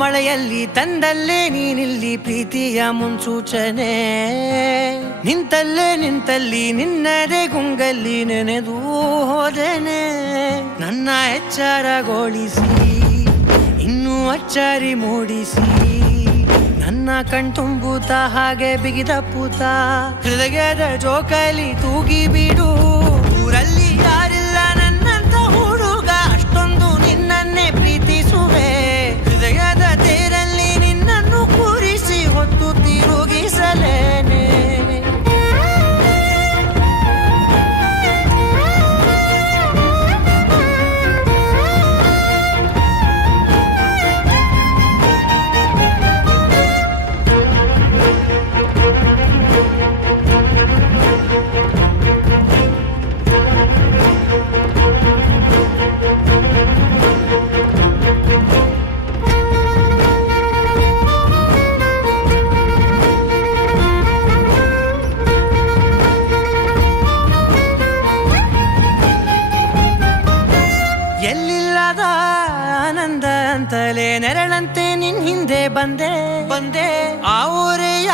ಮಳೆಯಲ್ಲಿ ತಂದಲ್ಲೇ ನೀನಿಲ್ಲಿ ಪ್ರೀತಿಯ ಮುನ್ಸೂಚನೆ, ನಿಂತಲ್ಲಿ ನಿನ್ನದೇ ಗುಂಗಲ್ಲಿ ನೆನೆದು ಹೋದೆನೆ. ನನ್ನ ಎಚ್ಚರಗೊಳಿಸಿ ಇನ್ನೂ ಅಚ್ಚರಿ ಮೂಡಿಸಿ, ನನ್ನ ಕಣ್ತುಂಬುತ್ತ ಹಾಗೆ ಬಿಗಿದಪ್ಪುತ್ತ ಹೃದಯದ ಜೋಕಾಲಿ ತೂಗಿ ಬಿಡು. ಊರಲ್ಲಿ ಯಾರಿಲ್ಲ ನನ್ನಂತ ಹುಡುಗ, ಅಷ್ಟೊಂದು ನಿನ್ನನ್ನೇ ಪ್ರೀತಿಸುವೆ. ಹೃದಯದ ತೇರಲ್ಲಿ ನಿನ್ನನ್ನು ಕೂರಿಸಿ ಹೊತ್ತು ತಿರುಗಿಸಲೇನೆ. ಎಲ್ಲಿಲ್ಲದ ಆನಂದ ಅಂತಲೇ ನೆರಳಂತೆ ನಿನ್ ಹಿಂದೆ ಬಂದೆ. ಆ ಊರೆಯ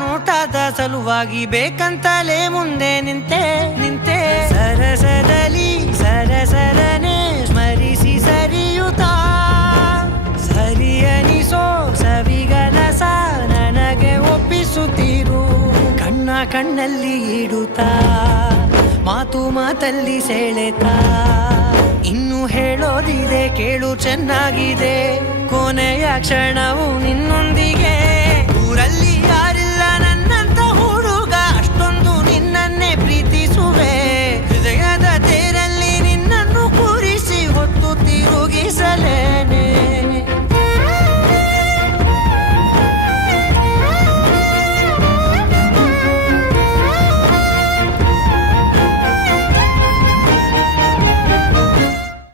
ನೋಟದ ಸಲುವಾಗಿ ಬೇಕಂತಲೇ ಮುಂದೆ ನಿಂತೆ. ಸರಸದಲ್ಲಿ ಸರಸರನೆ ಸ್ಮರಿಸಿ ಸರಿಯುತ್ತಾ, ಸರಿಯನಿಸೋ ಸವಿಗನಸ ನನಗೆ ಒಪ್ಪಿಸುತ್ತೀರು. ಕಣ್ಣಲ್ಲಿ ಇಡುತ್ತಾ, ಮಾತಲ್ಲಿ ಸೆಳೆತಾ, ಇನ್ನು ಹೇಳೋದಿದೆ ಕೇಳು ಚೆನ್ನಾಗಿದೆ. ಕೊನೆಯ ಕ್ಷಣವು ನಿನ್ನೊಂದಿಗೆ. ಊರಲ್ಲಿ